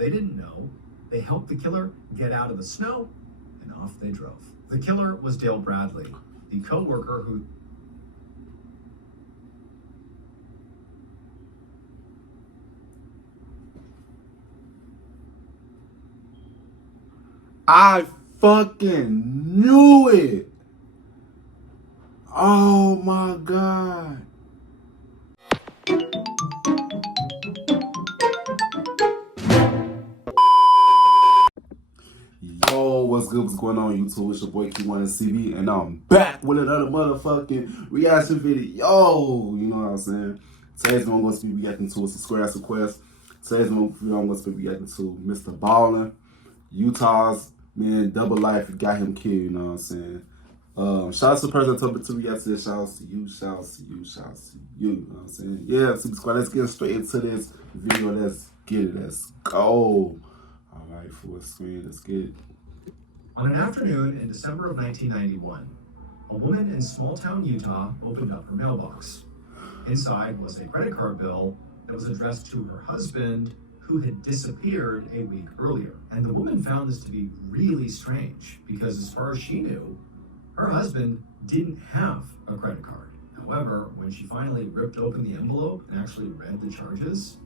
they didn't know. They helped the killer get out of the snow, and off they drove. The killer was Dale Bradley, the co-worker who... I fucking knew it. Oh my God. Yo, what's good? What's going on, YouTube? It's your boy Kewonis CB, and I'm back with another motherfucking reaction video. You know what I'm saying? Today's one I'm going to be reacting to a subscribe request. Today's video I'm going to be reacting to Mrballen, Utah's man, double life got him killed. You know what I'm saying? Shout out to the person that told me to react to this. Shout out to you. Shout out to you. Shout out to you. You know what I'm saying? Yeah, subscribe. Let's get straight into this video. Let's get it. Let's go. All right, full screen. Let's get it. On an afternoon in December of 1991, a woman in small-town Utah opened up her mailbox. Inside was a credit card bill that was addressed to her husband, who had disappeared a week earlier. And the woman found this to be really strange because, as far as she knew, her husband didn't have a credit card. However, when she finally ripped open the envelope and actually read the charges,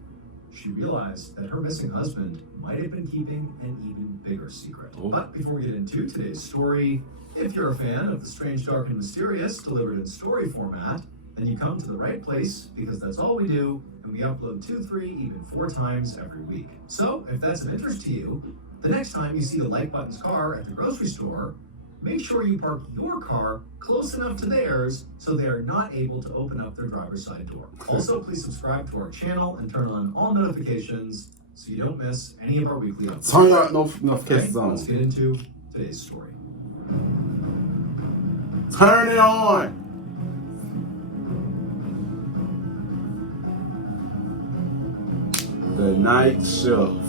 she realized that her missing husband might have been keeping an even bigger secret. Oh. But before we get into today's story, if you're a fan of the strange, dark, and mysterious delivered in story format, then you come to the right place, because that's all we do, and we upload 2, 3, even 4 times every week. So if that's of interest to you, the next time you see the like button's car at the grocery store, make sure you park your car close enough to theirs so they are not able to open up their driver's side door. Also, please subscribe to our channel and turn on all notifications so you don't miss any of our weekly uploads. Turn your notifications on. Let's get into today's story. Turn it on. The night shift.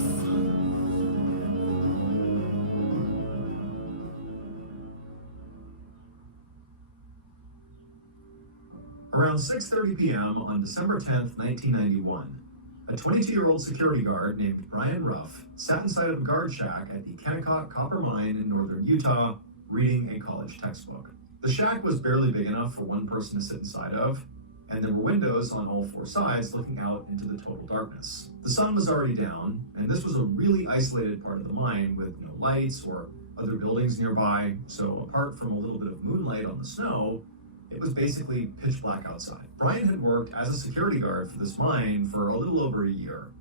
Around 6:30 p.m. on December 10th, 1991, a 22-year-old security guard named Brian Ruff sat inside of a guard shack at the Kennecott Copper Mine in northern Utah, reading a college textbook. The shack was barely big enough for one person to sit inside of, and there were windows on all 4 sides looking out into the total darkness. The sun was already down, and this was a really isolated part of the mine with no lights or other buildings nearby, so apart from a little bit of moonlight on the snow, it was basically pitch black outside. Brian had worked as a security guard for this mine for a little over a year,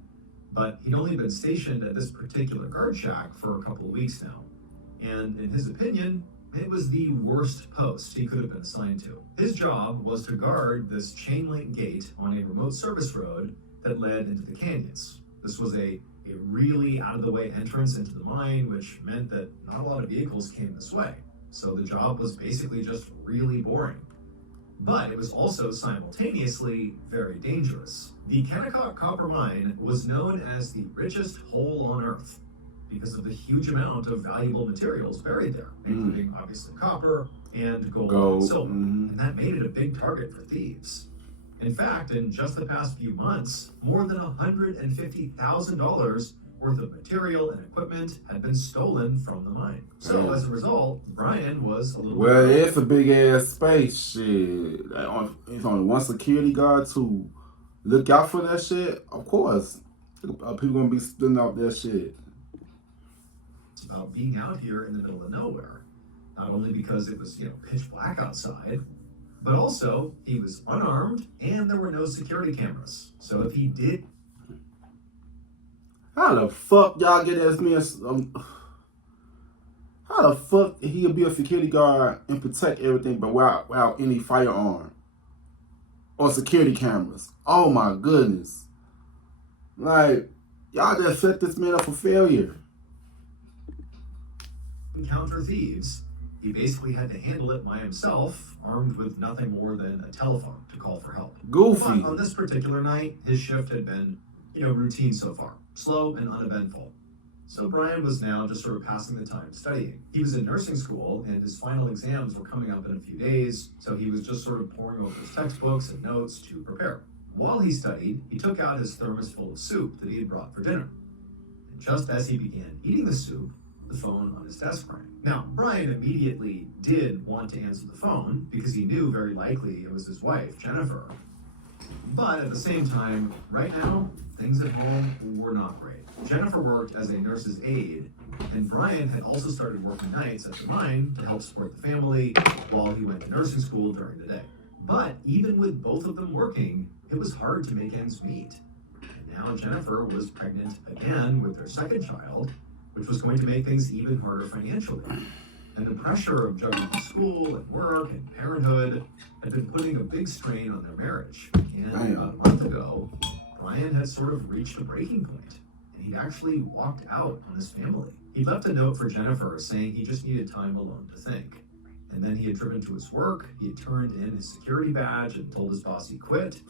but he'd only been stationed at this particular guard shack for a couple of weeks now. And in his opinion, it was the worst post he could have been assigned to. His job was to guard this chain link gate on a remote service road that led into the canyons. This was a really out-of-the-way entrance into the mine, which meant that not a lot of vehicles came this way. So the job was basically just really boring. But it was also simultaneously very dangerous. The Kennecott Copper Mine was known as the richest hole on Earth because of the huge amount of valuable materials buried there, including obviously copper and gold and silver. And that made it a big target for thieves. In fact, in just the past few months, more than $150,000 worth of material and equipment had been stolen from the mine. So as a result, Brian was a little... Well, it's a big ass space, shit. It's only one security guard to look out for that shit. Of course, people gonna be spitting out that shit. About being out here in the middle of nowhere, not only because it was, pitch black outside, but also he was unarmed and there were no security cameras. So if he did... How the fuck y'all get this man? How the fuck he'll be a security guard and protect everything, but without any firearm or security cameras? Oh my goodness! Like, y'all just set this man up for failure. Encounter thieves, he basically had to handle it by himself, armed with nothing more than a telephone to call for help. Goofy. But on this particular night, his shift had been, routine so far, slow and uneventful. So Brian was now just sort of passing the time studying. He was in nursing school, and his final exams were coming up in a few days, so he was just sort of poring over his textbooks and notes to prepare. While he studied, he took out his thermos full of soup that he had brought for dinner. And just as he began eating the soup, the phone on his desk rang. Now, Brian immediately did want to answer the phone because he knew very likely it was his wife, Jennifer. But at the same time, right now, things at home were not great. Jennifer worked as a nurse's aide, and Brian had also started working nights at the mine to help support the family while he went to nursing school during the day. But even with both of them working, it was hard to make ends meet. And now Jennifer was pregnant again with their second child, which was going to make things even harder financially. And the pressure of juggling school and work and parenthood had been putting a big strain on their marriage. And about a month ago, Brian had sort of reached a breaking point, and he'd actually walked out on his family. He'd left a note for Jennifer saying he just needed time alone to think. And then he had driven to his work, he had turned in his security badge and told his boss he quit.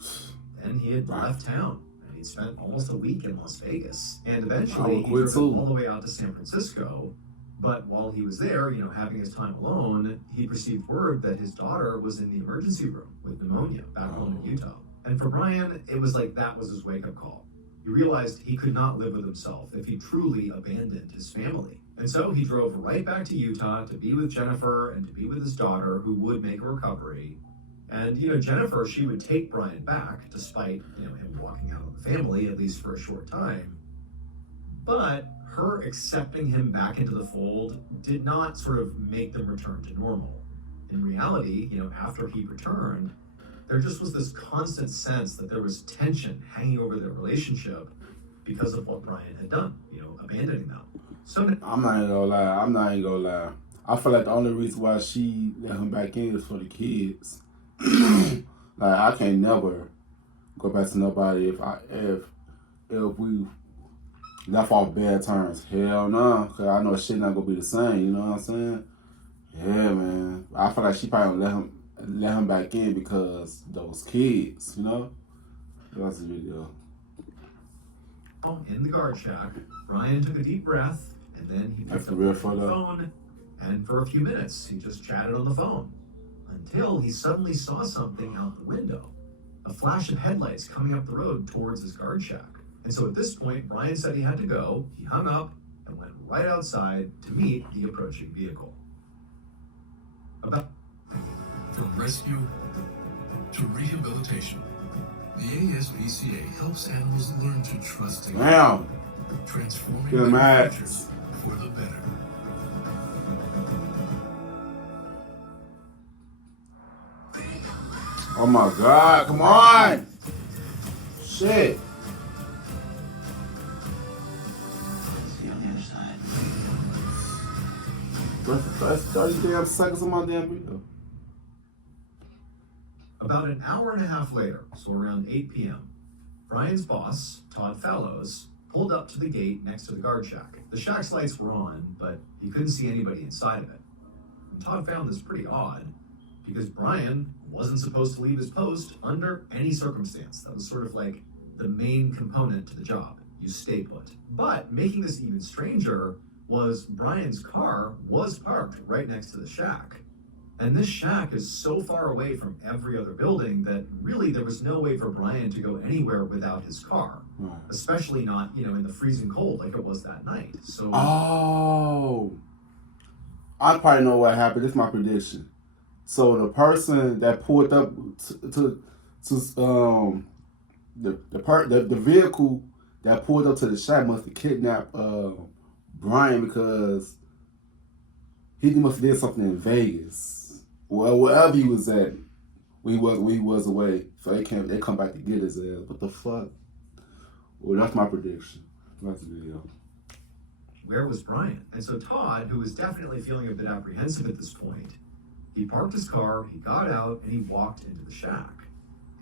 Then he had left town. He spent almost a week in Las Vegas, and eventually he drove all the way out to San Francisco. But while he was there, having his time alone, he received word that his daughter was in the emergency room with pneumonia back home in Utah. And for Brian, it was like that was his wake-up call. He realized he could not live with himself if he truly abandoned his family. And so he drove right back to Utah to be with Jennifer and to be with his daughter, who would make a recovery. And, Jennifer, she would take Brian back, despite, him walking out on the family, at least for a short time. But her accepting him back into the fold did not sort of make them return to normal. In reality, after he returned, there just was this constant sense that there was tension hanging over their relationship because of what Brian had done, abandoning them. So I'm not even gonna lie. I feel like the only reason why she let him back in is for the kids. Like, I can't never go back to nobody if we left off bad terms. Hell no, cause I know shit not gonna be the same. You know what I'm saying? Yeah, man. I feel like she probably let him back in because those kids. That's the video. In the guard shack, Brian took a deep breath, and then he picked up the phone, and for a few minutes he just chatted on the phone. Until he suddenly saw something out the window, a flash of headlights coming up the road towards his guard shack. And so at this point, Brian said he had to go. He hung up and went right outside to meet the approaching vehicle. From rescue to rehabilitation, the ASPCA helps animals learn to trust together, transforming their futures for the better. Oh my God, come on! Shit. See on the other side. That's 30 damn seconds on my damn video. About an hour and a half later, so around 8 p.m., Brian's boss, Todd Fallows, pulled up to the gate next to the guard shack. The shack's lights were on, but he couldn't see anybody inside of it. And Todd found this pretty odd, because Brian wasn't supposed to leave his post under any circumstance. That was sort of like the main component to the job. You stay put. But making this even stranger was Brian's car was parked right next to the shack. And this shack is so far away from every other building that really there was no way for Brian to go anywhere without his car. Especially not, in the freezing cold like it was that night. So I probably know what happened. This is my prediction. So the person that pulled up to the vehicle that pulled up to the shack must have kidnapped Brian, because he must have did something in Vegas, well, wherever he was at when he was away. So they come back to get his ass. What the fuck? Well, that's my prediction. That's the video. Where was Brian? And so Todd, who was definitely feeling a bit apprehensive at this point, he parked his car, he got out, and he walked into the shack.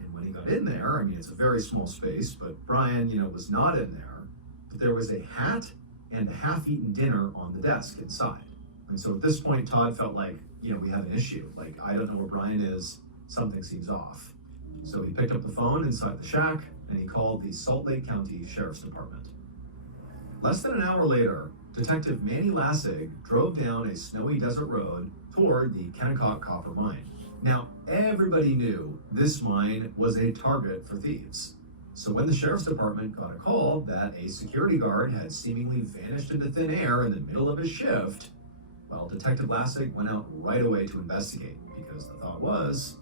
And when he got in there, it's a very small space, but Brian, was not in there. But there was a hat and a half-eaten dinner on the desk inside. And so at this point, Todd felt like, we have an issue. Like, I don't know where Brian is. Something seems off. So he picked up the phone inside the shack, and he called the Salt Lake County Sheriff's Department. Less than an hour later, Detective Manny Lassig drove down a snowy desert road toward the Kennecott copper mine. Now, everybody knew this mine was a target for thieves. So when the sheriff's department got a call that a security guard had seemingly vanished into thin air in the middle of his shift, well, Detective Lassig went out right away to investigate, because the thought was,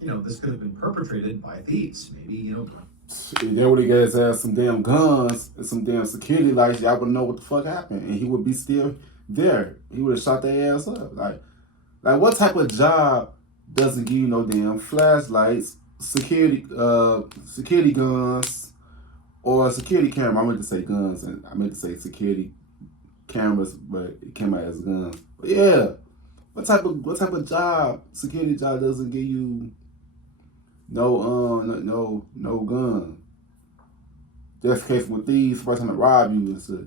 this could have been perpetrated by thieves. Maybe, They would have got his ass some damn guns and some damn security lights. Y'all would know what the fuck happened, and he would be still there. He would have shot their ass up. Like what type of job doesn't give you no damn flashlights, security guns, or a security camera? I meant to say guns, and I meant to say security cameras, but it came out as guns. But yeah, what type of job, security job, doesn't give you no gun? That's the case with thieves, somebody trying to rob you and shit.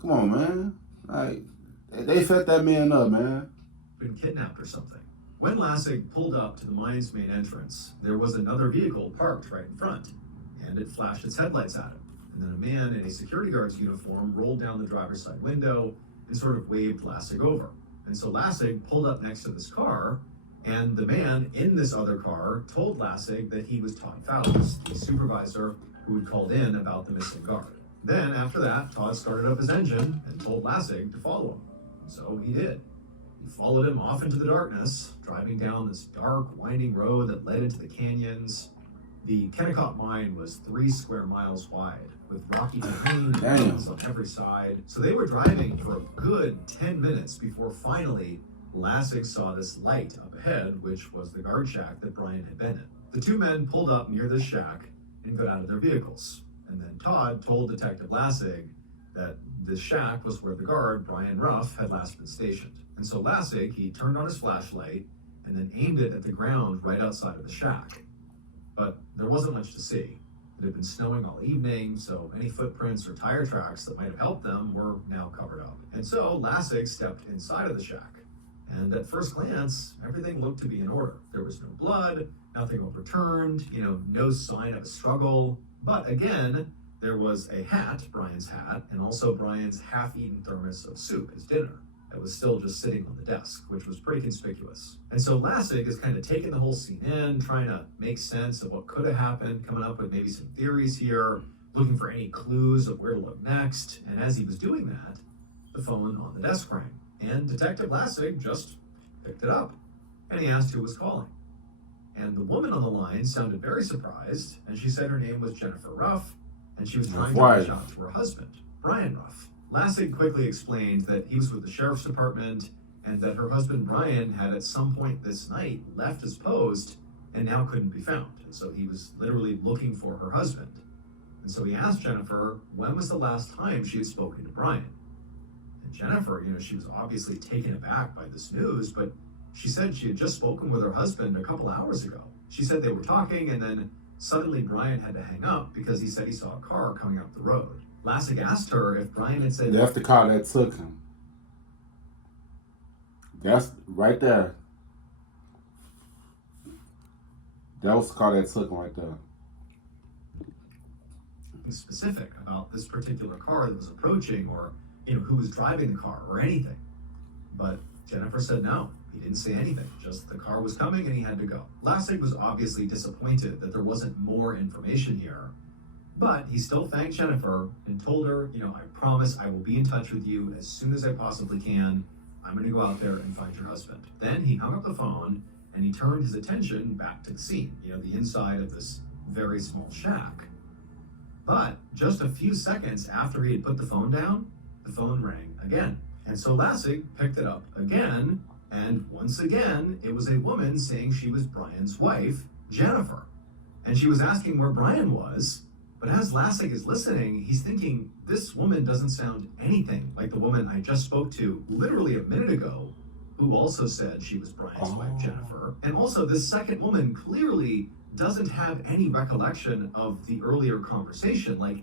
Come on, man. Like, they set that man up, man. been kidnapped or something. When Lassig pulled up to the mine's main entrance, there was another vehicle parked right in front, and it flashed its headlights at him. And then a man in a security guard's uniform rolled down the driver's side window and sort of waved Lassig over. And so Lassig pulled up next to this car, and the man in this other car told Lassig that he was Todd Fowles, the supervisor who had called in about the missing guard. Then, after that, Todd started up his engine and told Lassig to follow him. So he did. He followed him off into the darkness, driving down this dark, winding road that led into the canyons. The Kennecott mine was 3 square miles wide, with rocky terrain and mountains on every side. So they were driving for a good 10 minutes before finally Lassig saw this light up ahead, which was the guard shack that Brian had been in. The two men pulled up near the shack and got out of their vehicles. And then Todd told Detective Lassig that the shack was where the guard, Brian Ruff, had last been stationed. And so Lassig, he turned on his flashlight and then aimed it at the ground right outside of the shack. But there wasn't much to see. It had been snowing all evening, so any footprints or tire tracks that might have helped them were now covered up. And so Lassig stepped inside of the shack. And at first glance, everything looked to be in order. There was no blood, nothing overturned, no sign of a struggle. But again, there was a hat, Brian's hat, and also Brian's half-eaten thermos of soup, his dinner, that was still just sitting on the desk, which was pretty conspicuous. And so Lassig is kind of taking the whole scene in, trying to make sense of what could have happened, coming up with maybe some theories here, looking for any clues of where to look next. And as he was doing that, the phone on the desk rang, and Detective Lassig just picked it up, and he asked who was calling. And the woman on the line sounded very surprised, and she said her name was Jennifer Ruff, and she was trying to reach out to her husband, Brian Ruff. Lassig quickly explained that he was with the sheriff's department and that her husband Brian had at some point this night left his post and now couldn't be found. And so he was literally looking for her husband. And so he asked Jennifer when was the last time she had spoken to Brian. And Jennifer, she was obviously taken aback by this news, but she said she had just spoken with her husband a couple hours ago. She said they were talking, and then suddenly Brian had to hang up because he said he saw a car coming up the road. Lassig asked her if Brian had said... That's the car that took him. That's right there. That was the car that took him right there. ...specific about this particular car that was approaching, or, who was driving the car or anything. But Jennifer said no. He didn't say anything, just the car was coming and he had to go. Lassig was obviously disappointed that there wasn't more information here, but he still thanked Jennifer and told her, I promise I will be in touch with you as soon as I possibly can. I'm going to go out there and find your husband. Then he hung up the phone and he turned his attention back to the scene, the inside of this very small shack. But just a few seconds after he had put the phone down, the phone rang again. And so Lassig picked it up again, and once again, it was a woman saying she was Brian's wife, Jennifer. And she was asking where Brian was, but as Lassig is listening, he's thinking, this woman doesn't sound anything like the woman I just spoke to literally a minute ago, who also said she was Brian's wife, Jennifer. And also, this second woman clearly doesn't have any recollection of the earlier conversation. Like,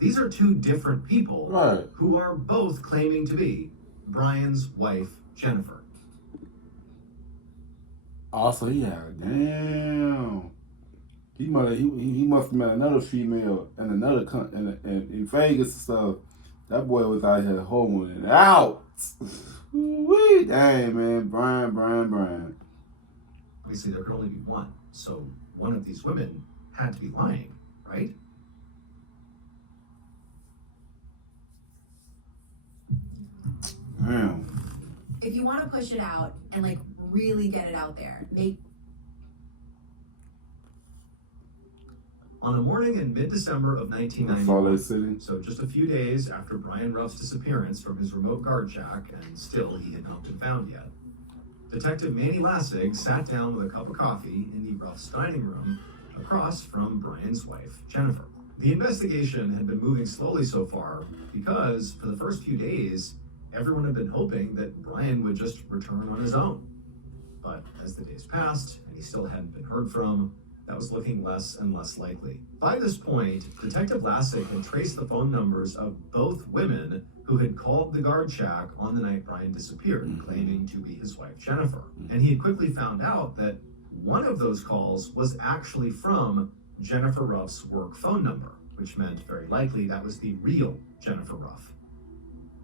these are two different people who are both claiming to be Brian's wife, Jennifer. Also, damn. He must have met another female in another in Vegas and stuff. That boy was out here holding it out. Wee, dang, man, Brian. Obviously, there could only be one, so one of these women had to be lying, right? Damn. If you want to push it out and like really get it out there, On a morning in mid-December of Salt Lake 1991, City. so just a few days after Brian Ruff's disappearance from his remote guard shack, and still he had not been found yet, Detective Manny Lassig sat down with a cup of coffee in the Ruff's dining room across from Brian's wife, Jennifer. The investigation had been moving slowly so far because for the first few days, everyone had been hoping that Brian would just return on his own. But as the days passed and he still hadn't been heard from, that was looking less and less likely. By this point, Detective Lassig had traced the phone numbers of both women who had called the guard shack on the night Brian disappeared, claiming to be his wife, Jennifer. And he had quickly found out that one of those calls was actually from Jennifer Ruff's work phone number, which meant very likely that was the real Jennifer Ruff.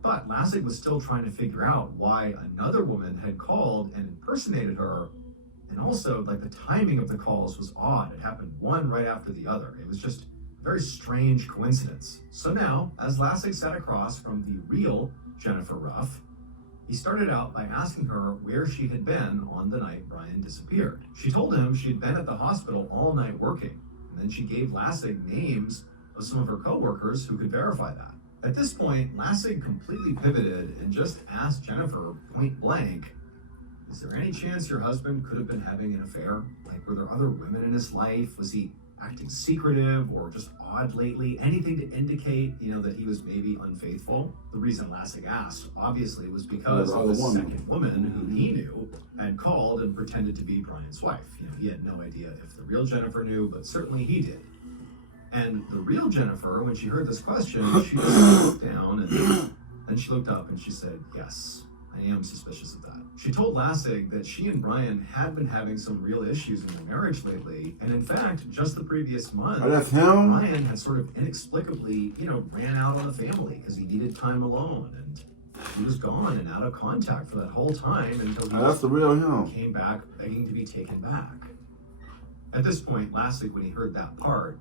But Lassig was still trying to figure out why another woman had called and impersonated her. And also, like, the timing of the calls was odd. It happened one right after the other. It was just a very strange coincidence. So now, as Lassig sat across from the real Jennifer Ruff, he started out by asking her where she had been on the night Brian disappeared. She told him she'd been at the hospital all night working, and then she gave Lassig names of some of her coworkers who could verify that. At this point, Lassig completely pivoted and just asked Jennifer point blank, "Is there any chance your husband could have been having an affair? Like, were there other women in his life? Was he acting secretive or just odd lately? Anything to indicate, that he was maybe unfaithful?" The reason Lassig asked, obviously, was because the second woman who he knew had called and pretended to be Brian's wife. He had no idea if the real Jennifer knew, but certainly he did. And the real Jennifer, when she heard this question, she just looked down and then she looked up and she said, "Yes, I am suspicious of that." She told Lassig that she and Brian had been having some real issues in their marriage lately, and in fact, just the previous month, That's him? Brian had sort of inexplicably, ran out on the family because he needed time alone, and he was gone and out of contact for that whole time until he That's the real him. came back begging to be taken back. At this point, Lassig, when he heard that part,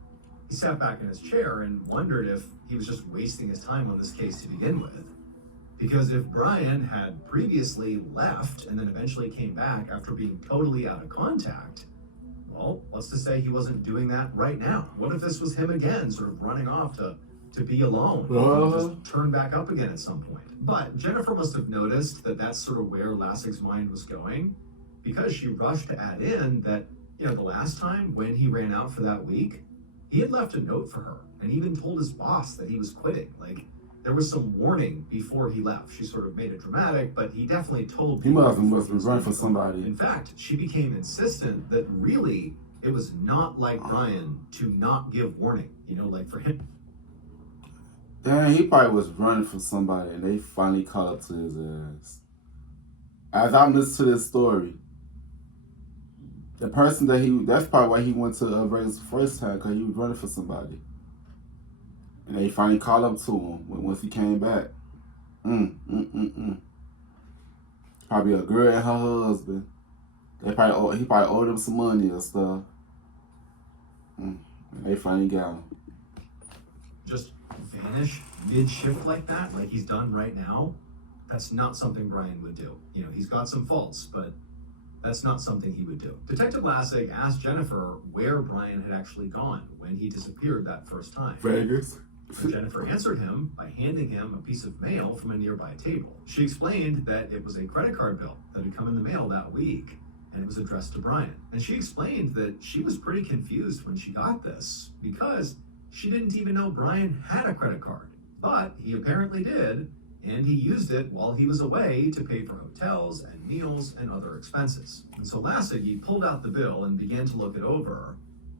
he sat back in his chair and wondered if he was just wasting his time on this case to begin with. Because if Brian had previously left and then eventually came back after being totally out of contact, well, what's to say he wasn't doing that right now? What if this was him again, sort of running off to be alone, and just turn back up again at some point? But Jennifer must have noticed that that's sort of where Lassig's mind was going, because she rushed to add in that, the last time when he ran out for that week, he had left a note for her and even told his boss that he was quitting. Like, there was some warning before he left. She sort of made it dramatic, but he definitely told He people must before have he was run for leaving. somebody. In fact, she became insistent that really it was not like Brian to not give warning. Like for him. Damn, he probably was running for somebody and they finally caught up to his ass. As I'm listening to this story, the person that's probably why he went to Vegas the first time, because he was running for somebody. And they finally caught up to him once he came back. Probably a girl and her husband. He probably owed them some money or stuff. And they finally got him. Just vanish mid-shift like that, like he's done right now, that's not something Brian would do. He's got some faults, but that's not something he would do. Detective Lassig asked Jennifer where Brian had actually gone when he disappeared that first time. Vegas. And Jennifer answered him by handing him a piece of mail from a nearby table. She explained that it was a credit card bill that had come in the mail that week, and it was addressed to Brian. And she explained that she was pretty confused when she got this because she didn't even know Brian had a credit card. But he apparently did, and he used it while he was away to pay for hotels and meals and other expenses. And so Lassig, he pulled out the bill and began to look it over,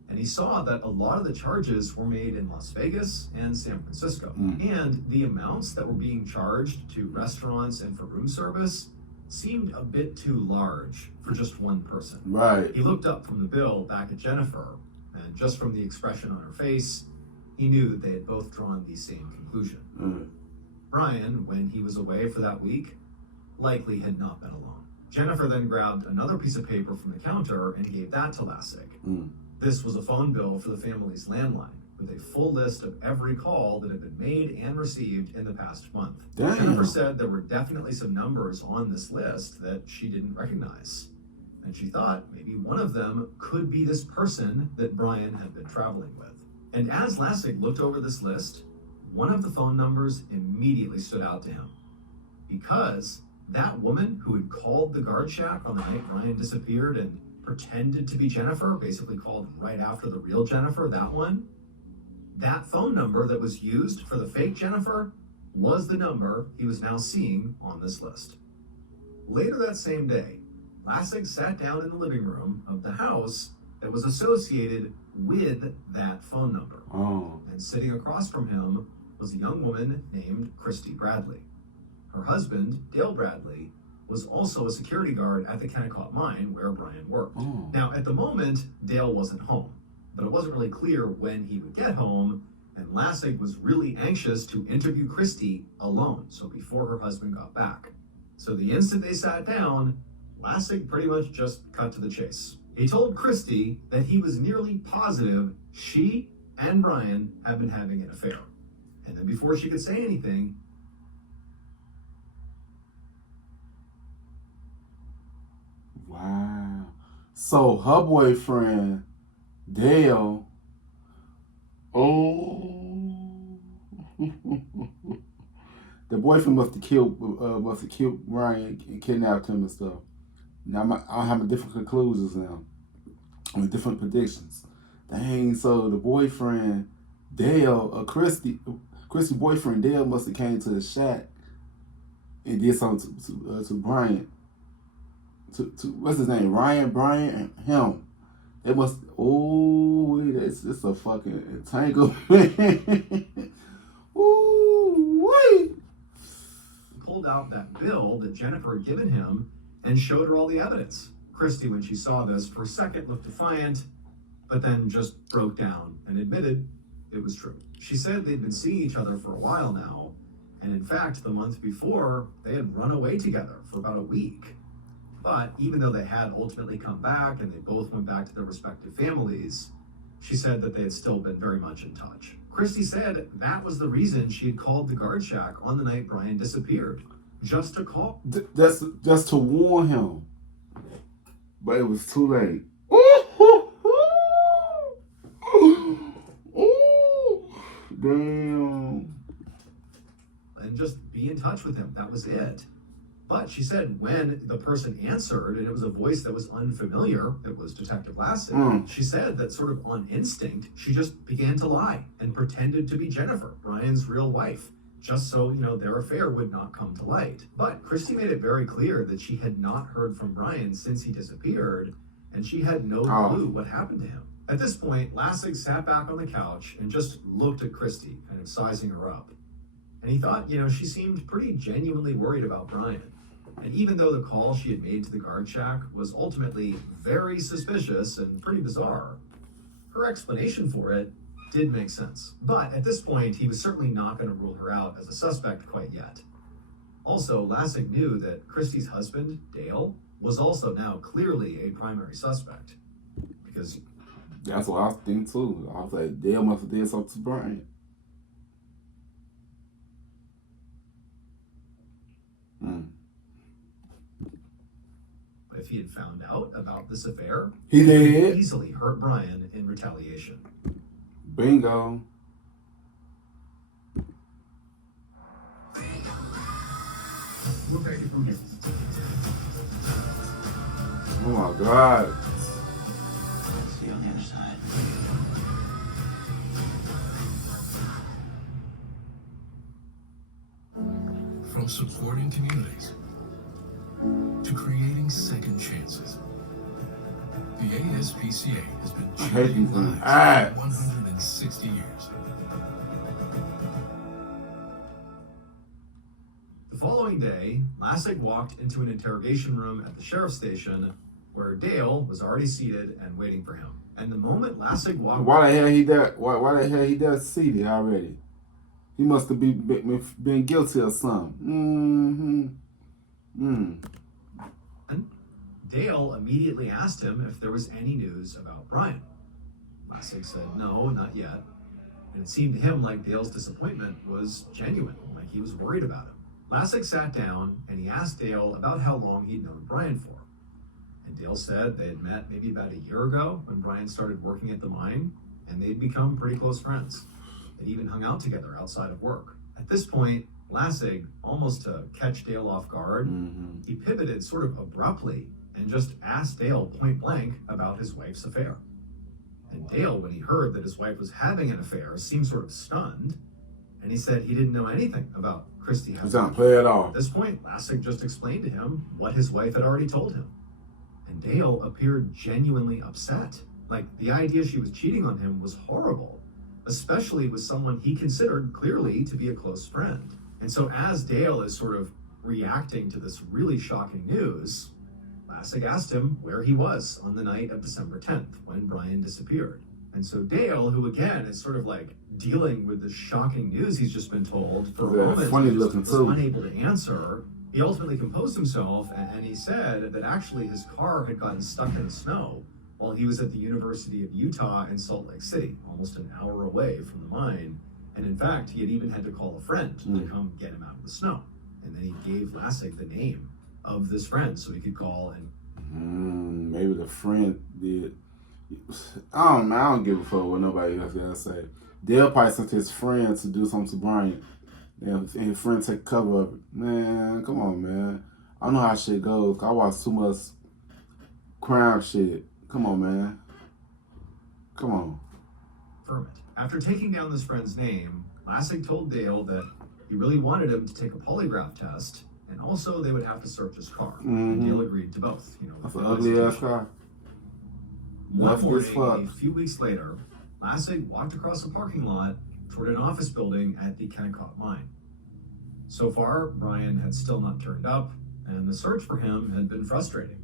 and he saw that a lot of the charges were made in Las Vegas and San Francisco. And the amounts that were being charged to restaurants and for room service seemed a bit too large for just one person. Right. He looked up from the bill back at Jennifer, and just from the expression on her face, he knew that they had both drawn the same conclusion. Brian, when he was away for that week, likely had not been alone. Jennifer then grabbed another piece of paper from the counter and gave that to Lassig. This was a phone bill for the family's landline. with a full list of every call that had been made and received in the past month. Damn. Jennifer said there were definitely some numbers on this list that she didn't recognize. And she thought maybe one of them could be this person that Brian had been traveling with. And as Lasig looked over this list, one of the phone numbers immediately stood out to him. Because that woman who had called the guard shack on the night Brian disappeared and pretended to be Jennifer, basically called right after the real Jennifer, that one, that phone number that was used for the fake Jennifer was the number he was now seeing on this list. Later that same day, Lasig sat down in the living room of the house that was associated with that phone number. Oh. And sitting across from him was a young woman named Christy Bradley. Her husband, Dale Bradley, was also a security guard at the Kennecott mine where Brian worked. Oh. Now, at the moment, Dale wasn't home, but it wasn't really clear when he would get home, and Lasig was really anxious to interview Christy alone, so before her husband got back. So the instant they sat down, Lasig pretty much just cut to the chase. He told Christy that he was nearly positive she and Brian had been having an affair. And then before she could say anything, Wow. So her boyfriend, Dale, oh, the boyfriend must have killed Brian and kidnapped him and stuff. Now I'm having different conclusions now, with different predictions. Dang, so the boyfriend, Dale, Christy boyfriend Dale must have came to the shack and did something to Brian. To what's his name? Ryan, Brian, and him. It must. Oh, it's a fucking entanglement. Ooh, wait. he pulled out that bill that Jennifer had given him and showed her all the evidence. Christy, when she saw this, for a second looked defiant, but then just broke down and admitted it was true. She said they'd been seeing each other for a while now, and in fact, the month before, they had run away together for about a week. But even though they had ultimately come back and they both went back to their respective families, she said that they had still been very much in touch. Christy said that was the reason she had called the guard shack on the night Brian disappeared, just to call. That's just to warn him. But it was too late. Damn. And just be in touch with him. That was it. But she said when the person answered, and it was a voice that was unfamiliar, it was Detective Lasig, she said that sort of on instinct, she just began to lie and pretended to be Jennifer, Brian's real wife, just so, their affair would not come to light. But Christy made it very clear that she had not heard from Brian since he disappeared, and she had no clue what happened to him. At this point, Lasig sat back on the couch and just looked at Christy, kind of sizing her up. And he thought, she seemed pretty genuinely worried about Brian. And even though the call she had made to the guard shack was ultimately very suspicious and pretty bizarre, her explanation for it did make sense. But at this point, he was certainly not going to rule her out as a suspect quite yet. Also, Lasig knew that Christy's husband, Dale, was also now clearly a primary suspect. Because that's what I think too. I was like, Dale must have did something to Brian. if he had found out about this affair, He could did. easily hurt Brian in retaliation. Bingo. We'll take it from here. Oh my God. See you on the other side. From supporting communities to creating second chances, the ASPCA has been I hate changing these lives ads. for 160 years. The following day, Lasig walked into an interrogation room at the sheriff's station where Dale was already seated and waiting for him. And the moment Lasig walked... Why the hell he that? Why the hell he that seated already? He must have been guilty of something. Dale immediately asked him if there was any news about Brian. Lasig said, no, not yet. And it seemed to him like Dale's disappointment was genuine, like he was worried about him. Lassig sat down and he asked Dale about how long he'd known Brian for. And Dale said they had met maybe about a year ago when Brian started working at the mine, and they'd become pretty close friends. They'd even hung out together outside of work. At this point, Lassig, almost to catch Dale off guard, he pivoted sort of abruptly and just asked Dale point blank about his wife's affair. And Dale, when he heard that his wife was having an affair, seemed sort of stunned, and he said he didn't know anything about Christy. He's not play at all. At this point, Lassig just explained to him what his wife had already told him. And Dale appeared genuinely upset. Like, the idea she was cheating on him was horrible, especially with someone he considered clearly to be a close friend. And so as Dale is sort of reacting to this really shocking news, Lassig asked him where he was on the night of December 10th when Brian disappeared. And so Dale, who again is sort of like dealing with the shocking news he's just been told, for a moment funny was looking too. unable to answer. He ultimately composed himself, and he said that actually his car had gotten stuck in the snow while he was at the University of Utah in Salt Lake City, almost an hour away from the mine. And in fact, he had even had to call a friend to come get him out of the snow. And then he gave Lassig the name of this friend so he could call and... Maybe the friend did. I don't give a fuck what nobody else got to say. Dale probably sent his friend to do something to Brian. And his friend take cover of it. Man, come on, man. I know how shit goes. I watch too much crime shit. Come on, man. Come on. Affirm it. After taking down this friend's name, Lassig told Dale that he really wanted him to take a polygraph test, and also they would have to search his car. And Dale agreed to both. That's an ugly ass car. One morning, a few weeks later, Lassig walked across a parking lot toward an office building at the Kennecott mine. So far, Brian had still not turned up, and the search for him had been frustrating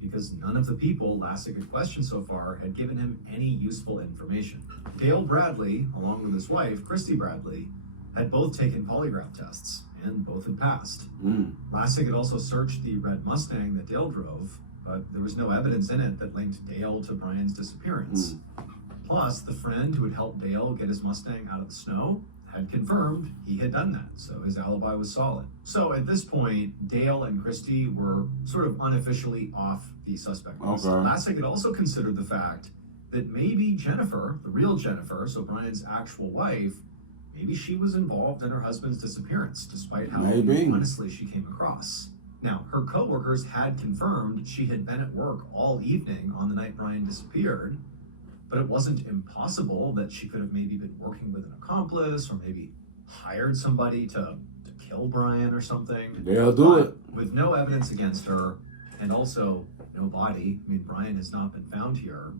because none of the people Lassig had questioned so far had given him any useful information. Dale Bradley, along with his wife, Christy Bradley, had both taken polygraph tests, and both had passed. Lassig had also searched the red Mustang that Dale drove, but there was no evidence in it that linked Dale to Brian's disappearance. Plus, the friend who had helped Dale get his Mustang out of the snow had confirmed he had done that, so his alibi was solid. So at this point, Dale and Christy were sort of unofficially off the suspect list. Lassig had also considered the fact that maybe Jennifer, the real Jennifer, so Brian's actual wife, maybe she was involved in her husband's disappearance, despite how honestly she came across. Now, her coworkers had confirmed she had been at work all evening on the night Brian disappeared, but it wasn't impossible that she could have maybe been working with an accomplice or maybe hired somebody to kill Brian or something. They'll do it. With no evidence against her and also no body, I mean, Brian has not been found here.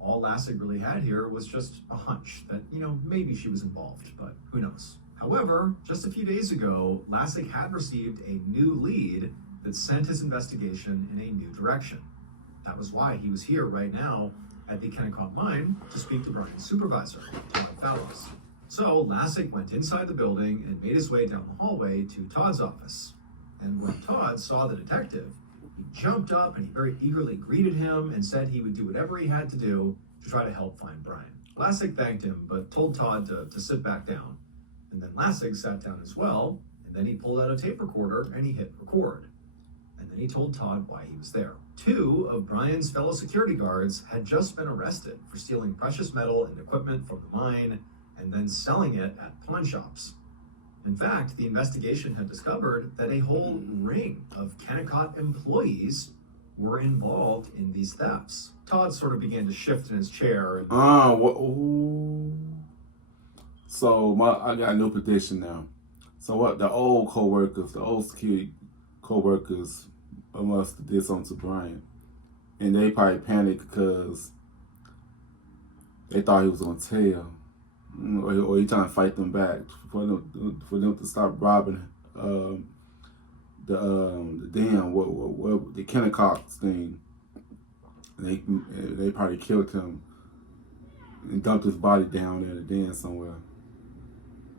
All Lassig really had here was just a hunch that, maybe she was involved, but who knows. However, just a few days ago, Lassig had received a new lead that sent his investigation in a new direction. That was why he was here right now at the Kennecott mine to speak to Brian's supervisor, Todd Fallows. So Lassig went inside the building and made his way down the hallway to Todd's office. And when Todd saw the detective, he jumped up and he very eagerly greeted him and said he would do whatever he had to do to try to help find Brian. Lassig thanked him, but told Todd to sit back down. And then Lassig sat down as well, and then he pulled out a tape recorder and he hit record. And then he told Todd why he was there. 2 of Brian's fellow security guards had just been arrested for stealing precious metal and equipment from the mine and then selling it at pawn shops. In fact, the investigation had discovered that a whole ring of Kennecott employees were involved in these thefts. Todd sort of began to shift in his chair. So I got a new prediction now. So what the old co-workers, the old security co-workers must have did something to Brian. And they probably panicked because they thought he was going to tell. Or he trying to fight them back for them to stop robbing the dam, what the Kennecott thing. They probably killed him and dumped his body down there in the dam somewhere.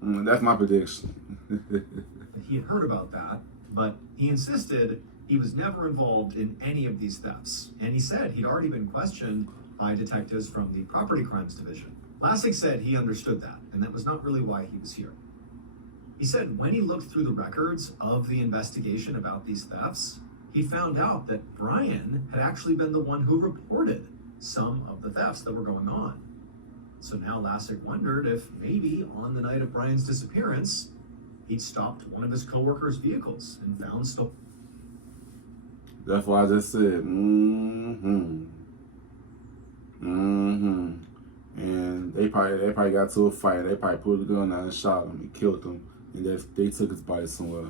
That's my prediction. He had heard about that, but he insisted he was never involved in any of these thefts. And he said he'd already been questioned by detectives from the Property Crimes Division. Lassig said he understood that, and that was not really why he was here. He said when he looked through the records of the investigation about these thefts, he found out that Brian had actually been the one who reported some of the thefts that were going on. So now Lassig wondered if maybe on the night of Brian's disappearance, he'd stopped one of his co-workers' vehicles and found stolen. That's why I just said, And they probably got to a fight. They probably pulled the gun out and shot him and killed him. And they took his body somewhere.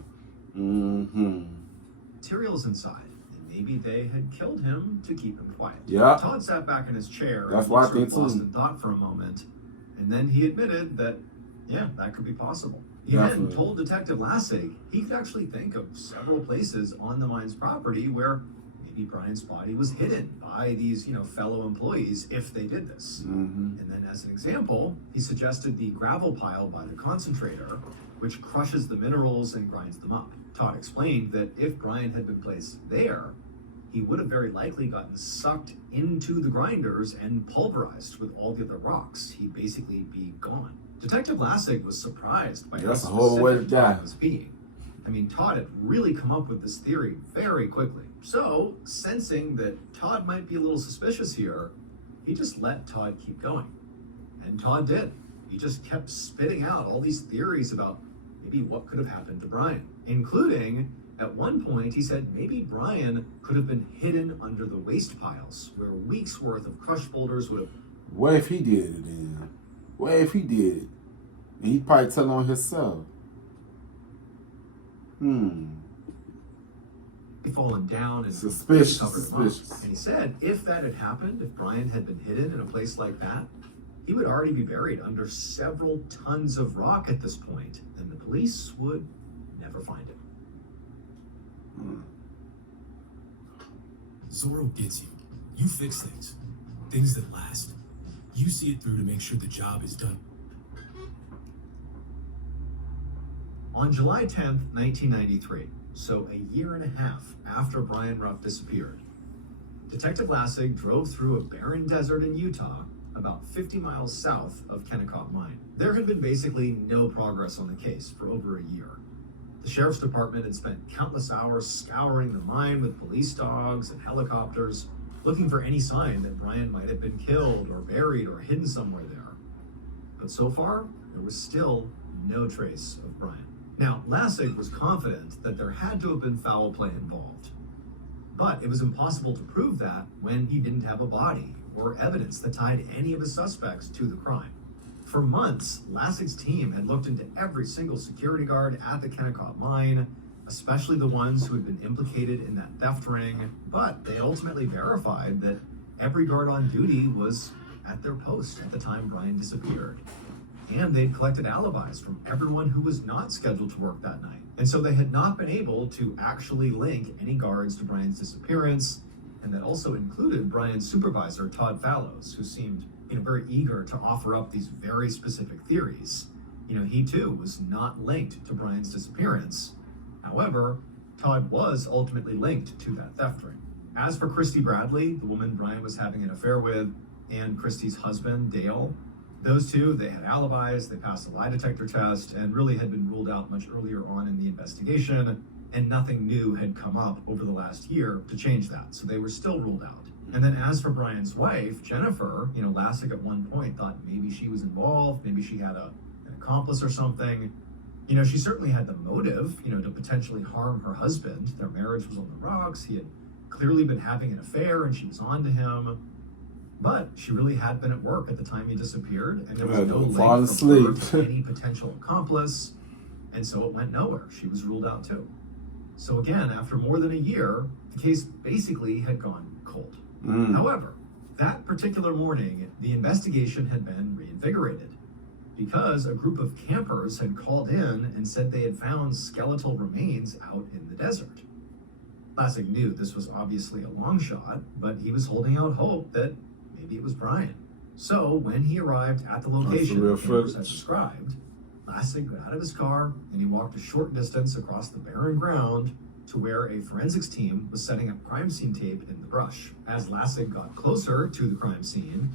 Materials inside, and maybe they had killed him to keep him quiet. Yeah. Todd sat back in his chair. That's and what I sort of think, lost too. in thought for a moment, and then he admitted that, yeah, that could be possible. He Definitely. then told Detective Lassig he could actually think of several places on the mine's property where maybe Brian's body was hidden by these, fellow employees if they did this. And then as an example, he suggested the gravel pile by the concentrator, which crushes the minerals and grinds them up. Todd explained that if Brian had been placed there, he would have very likely gotten sucked into the grinders and pulverized with all the other rocks. He'd basically be gone. Detective Lassig was surprised by That's how a horrible way to specific Todd die. was being. Todd had really come up with this theory very quickly. So, sensing that Todd might be a little suspicious here, he just let Todd keep going. And Todd did. He just kept spitting out all these theories about maybe what could have happened to Brian, including at one point he said maybe Brian could have been hidden under the waste piles where weeks worth of crushed boulders would have. What if he did it then? What if he did it? And he'd probably tell on himself. Fallen down and Suspicious, covered him up. suspicious. And he said if that had happened, if Brian had been hidden in a place like that, he would already be buried under several tons of rock at this point, and the police would never find him. Zorro gets you. You fix things. Things that last. You see it through to make sure the job is done. On July 10th, 1993, so a year and a half after Brian Ruff disappeared, Detective Lassig drove through a barren desert in Utah about 50 miles south of Kennecott Mine. There had been basically no progress on the case for over a year. The sheriff's department had spent countless hours scouring the mine with police dogs and helicopters, looking for any sign that Brian might have been killed or buried or hidden somewhere there. But so far, there was still no trace of Brian. Now, Lassig was confident that there had to have been foul play involved, but it was impossible to prove that when he didn't have a body or evidence that tied any of his suspects to the crime. For months, Lassig's team had looked into every single security guard at the Kennecott mine, especially the ones who had been implicated in that theft ring, but they ultimately verified that every guard on duty was at their post at the time Brian disappeared. And they'd collected alibis from everyone who was not scheduled to work that night. And so they had not been able to actually link any guards to Brian's disappearance, and that also included Brian's supervisor, Todd Fallows, who seemed very eager to offer up these very specific theories. He too was not linked to Brian's disappearance. However, Todd was ultimately linked to that theft ring. As for Christy Bradley, the woman Brian was having an affair with, and Christy's husband, Dale, those two, they had alibis, they passed a lie detector test, and really had been ruled out much earlier on in the investigation, and nothing new had come up over the last year to change that, so they were still ruled out. And then as for Brian's wife, Jennifer, Lassig at one point thought maybe she was involved, maybe she had an accomplice or something. She certainly had the motive, to potentially harm her husband. Their marriage was on the rocks. He had clearly been having an affair and she was on to him. But she really had been at work at the time he disappeared, and there was no link from her to any potential accomplice, and so it went nowhere. She was ruled out too. So again, after more than a year, the case basically had gone cold. However, that particular morning, the investigation had been reinvigorated because a group of campers had called in and said they had found skeletal remains out in the desert. Lassig knew this was obviously a long shot, but he was holding out hope that maybe it was Brian. So when he arrived at the location the campers had described, Lassig got out of his car and he walked a short distance across the barren ground to where a forensics team was setting up crime scene tape in the brush. As Lassig got closer to the crime scene,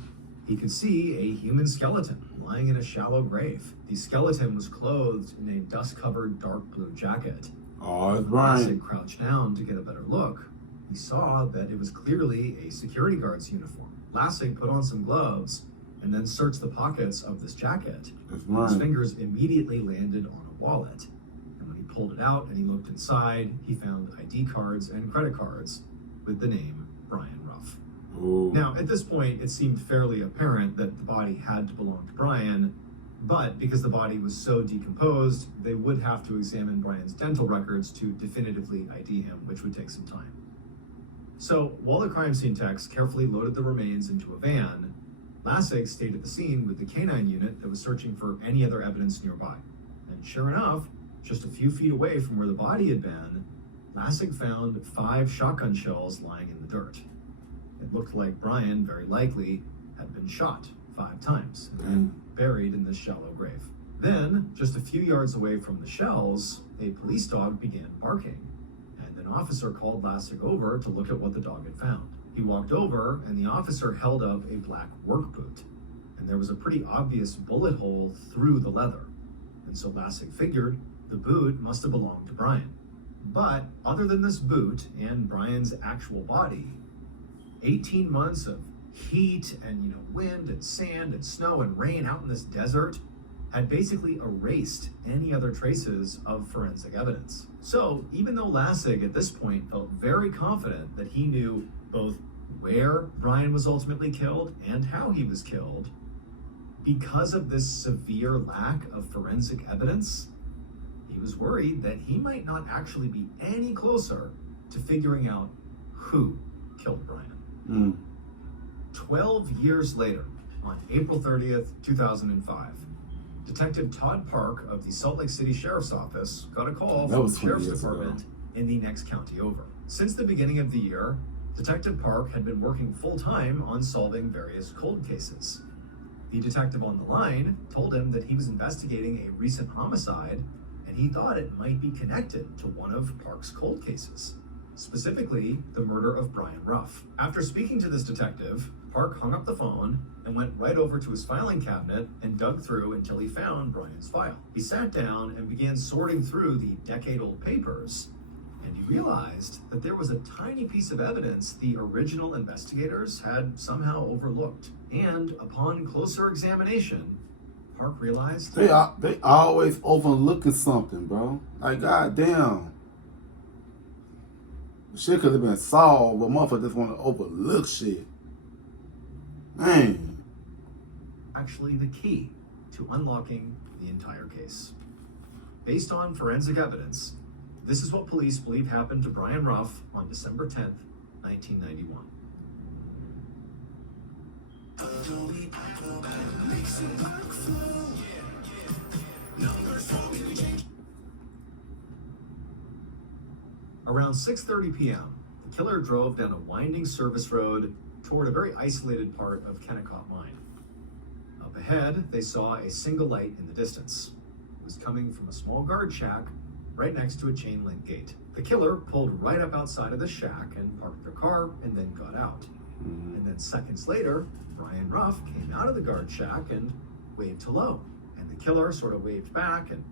he He could see a human skeleton lying in a shallow grave. The skeleton was clothed in a dust-covered dark blue jacket. Oh, it's When Brian. Lassig crouched down to get a better look, he saw that it was clearly a security guard's uniform. Lassig put on some gloves and then searched the pockets of this jacket. It's His Brian. fingers immediately landed on a wallet. And when he pulled it out and he looked inside, he found ID cards and credit cards with the name Brian Ruff. Ooh. Now, at this point, it seemed fairly apparent that the body had to belong to Brian, but because the body was so decomposed, they would have to examine Brian's dental records to definitively ID him, which would take some time. So, while the crime scene techs carefully loaded the remains into a van, Lassig stayed at the scene with the canine unit that was searching for any other evidence nearby. And sure enough, just a few feet away from where the body had been, Lassig found 5 shotgun shells lying in the dirt. It looked like Brian, very likely, had been shot 5 times and then buried in this shallow grave. Then, just a few yards away from the shells, a police dog began barking, and an officer called Lassig over to look at what the dog had found. He walked over, and the officer held up a black work boot, and there was a pretty obvious bullet hole through the leather. And so Lassig figured the boot must have belonged to Brian. But other than this boot and Brian's actual body, 18 months of heat and wind and sand and snow and rain out in this desert had basically erased any other traces of forensic evidence. So even though Lassig at this point felt very confident that he knew both where Brian was ultimately killed and how he was killed, because of this severe lack of forensic evidence, he was worried that he might not actually be any closer to figuring out who killed Brian. 12 years later, on April 30th, 2005, Detective Todd Park of the Salt Lake City Sheriff's Office got a call That from was the 20 Sheriff's years ago. Department in the next county over. Since the beginning of the year, Detective Park had been working full-time on solving various cold cases. The detective on the line told him that he was investigating a recent homicide, and he thought it might be connected to one of Park's cold cases, specifically the murder of Brian Ruff. After speaking to this detective, Park hung up the phone and went right over to his filing cabinet and dug through until he found Brian's file. He sat down and began sorting through the decade-old papers, and he realized that there was a tiny piece of evidence the original investigators had somehow overlooked. And upon closer examination, Park realized They always overlooking something, bro. Like, goddamn. Shit could have been solved, but motherfuckers just want to overlook shit. Man. actually the key to unlocking the entire case. Based on forensic evidence, this is what police believe happened to Brian Ruff on December 10th, 1991. Around 6:30 p.m., the killer drove down a winding service road toward a very isolated part of Kennecott Mine. Up ahead, they saw a single light in the distance. It was coming from a small guard shack right next to a chain link gate. The killer pulled right up outside of the shack and parked their car and then got out. And then seconds later, Brian Ruff came out of the guard shack and waved hello. And the killer sort of waved back and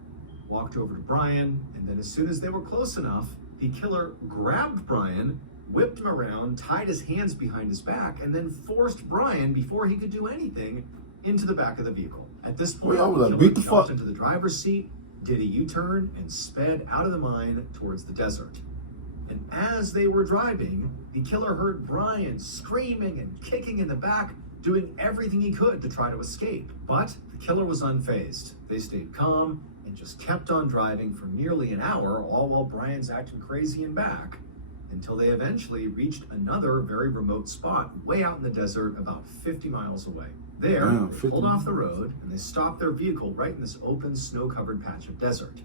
walked over to Brian. And then as soon as they were close enough, the killer grabbed Brian, whipped him around, tied his hands behind his back, and then forced Brian, before he could do anything, into the back of the vehicle. At this point, Wait, I was the like, killer beat the jumped fuck- into the driver's seat, did a U-turn, and sped out of the mine towards the desert. And as they were driving, the killer heard Brian screaming and kicking in the back, doing everything he could to try to escape. But the killer was unfazed. They stayed calm and just kept on driving for nearly an hour, all while Brian's acting crazy in back, until they eventually reached another very remote spot, way out in the desert, about 50 miles away. There, Damn, they 50 pulled off the road and they stopped their vehicle right in this open, snow-covered patch of desert.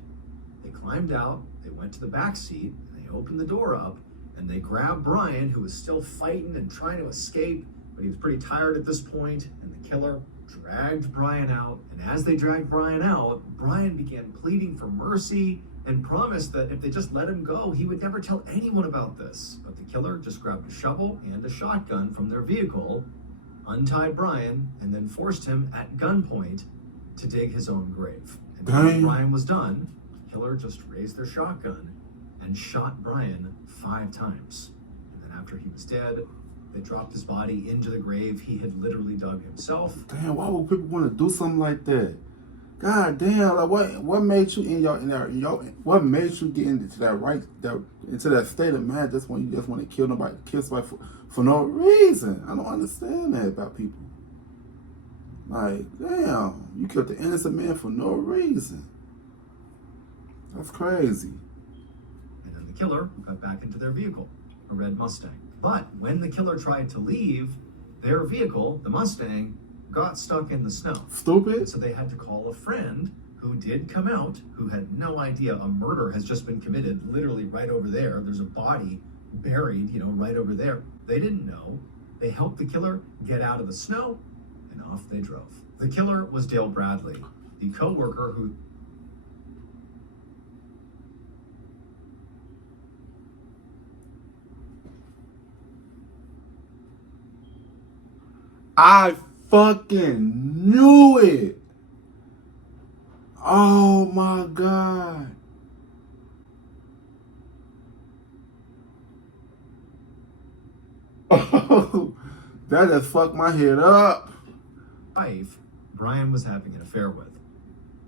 They climbed out, they went to the back seat, and they opened the door up, and they grabbed Brian, who was still fighting and trying to escape, but he was pretty tired at this point, and the killer dragged Brian out. And as they dragged Brian out, Brian began pleading for mercy and promised that if they just let him go, he would never tell anyone about this. But the killer just grabbed a shovel and a shotgun from their vehicle untied Brian, and then forced him at gunpoint to dig his own grave. And Dang. when Brian was done, the killer just raised their shotgun and shot Brian 5 times. And then after he was dead, they dropped his body into the grave he had literally dug himself. Damn, why would people want to do something like that? God damn, like what made you what made you get into that state of mind just when you just want to kill somebody for no reason? I don't understand that about people. Like, damn, you killed the innocent man for no reason. That's crazy. And then the killer got back into their vehicle, a red Mustang. But when the killer tried to leave, their vehicle, the Mustang, got stuck in the snow. Stupid. So they had to call a friend who did come out, who had no idea a murder has just been committed literally right over there. There's a body buried, right over there. They didn't know. They helped the killer get out of the snow, and off they drove. The killer was Dale Bradley, the co-worker who... I fucking knew it. Oh my God. Oh, that just fucked my head up. wife Brian was having an affair with.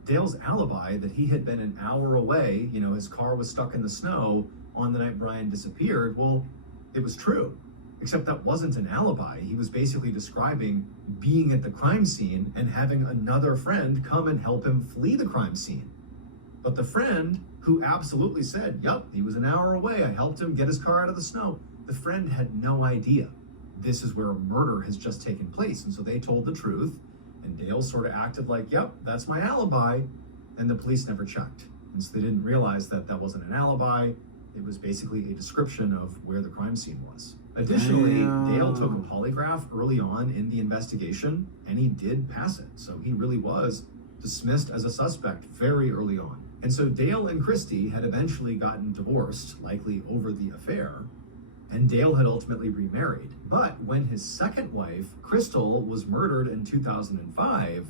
Dale's alibi that he had been an hour away, his car was stuck in the snow on the night Brian disappeared, well, it was true. Except that wasn't an alibi. He was basically describing being at the crime scene and having another friend come and help him flee the crime scene. But the friend, who absolutely said, yup, he was an hour away, I helped him get his car out of the snow, the friend had no idea this is where a murder has just taken place. And so they told the truth, and Dale sort of acted like, yep, that's my alibi. And the police never checked. And so they didn't realize that that wasn't an alibi. It was basically a description of where the crime scene was. Additionally, Dale took a polygraph early on in the investigation, and he did pass it. So he really was dismissed as a suspect very early on. And so Dale and Christy had eventually gotten divorced, likely over the affair, and Dale had ultimately remarried. But when his second wife, Crystal, was murdered in 2005,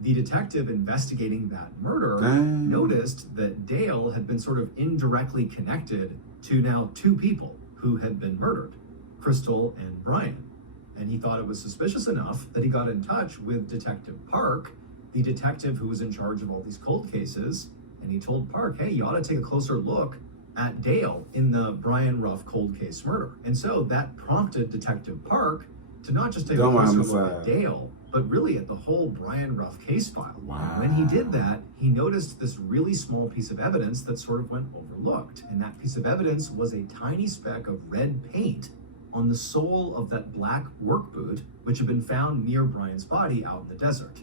the detective investigating that murder noticed that Dale had been sort of indirectly connected to now 2 people who had been murdered, Crystal and Brian. And he thought it was suspicious enough that he got in touch with Detective Park, the detective who was in charge of all these cold cases, and he told Park, hey, you ought to take a closer look at Dale in the Brian Ruff cold case murder. And so that prompted Detective Park to not just take a closer look at Dale, but really at the whole Brian Ruff case file. Wow. And when he did that, he noticed this really small piece of evidence that sort of went overlooked. And that piece of evidence was a tiny speck of red paint on the sole of that black work boot, which had been found near Brian's body out in the desert.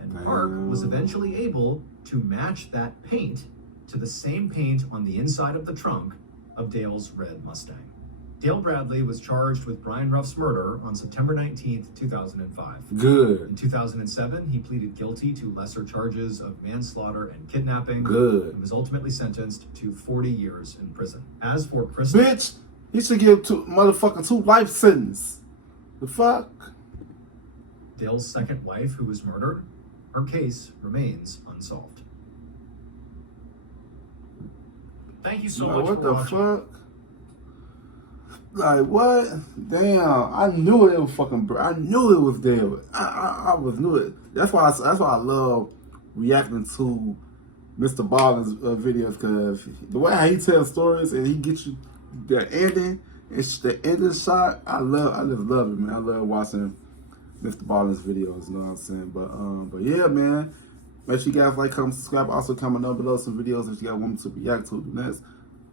And Park was eventually able to match that paint to the same paint on the inside of the trunk of Dale's red Mustang. Dale Bradley was charged with Brian Ruff's murder on September 19th, 2005. Good. In 2007, he pleaded guilty to lesser charges of manslaughter and kidnapping. Good. And was ultimately sentenced to 40 years in prison. As for Crystal... Bitch, he should give 2 life sentences. The fuck? Dale's second wife, who was murdered, her case remains unsolved. Thank you so much what for the watching. fuck? Like, what? Damn, I knew it was fucking, I knew it was there. I knew it. That's why I love reacting to Mr. Ballen's videos, because the way how he tells stories and he gets you the ending, it's the ending shot. I just love it, man. I love watching Mr. Ballen's videos, you know what I'm saying? But yeah, man. Make sure you guys like, comment, subscribe. Also, comment down below some videos that you guys want me to react to next.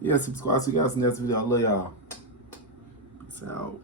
Yeah, subscribe. See you guys in the next video. I love y'all. Peace out.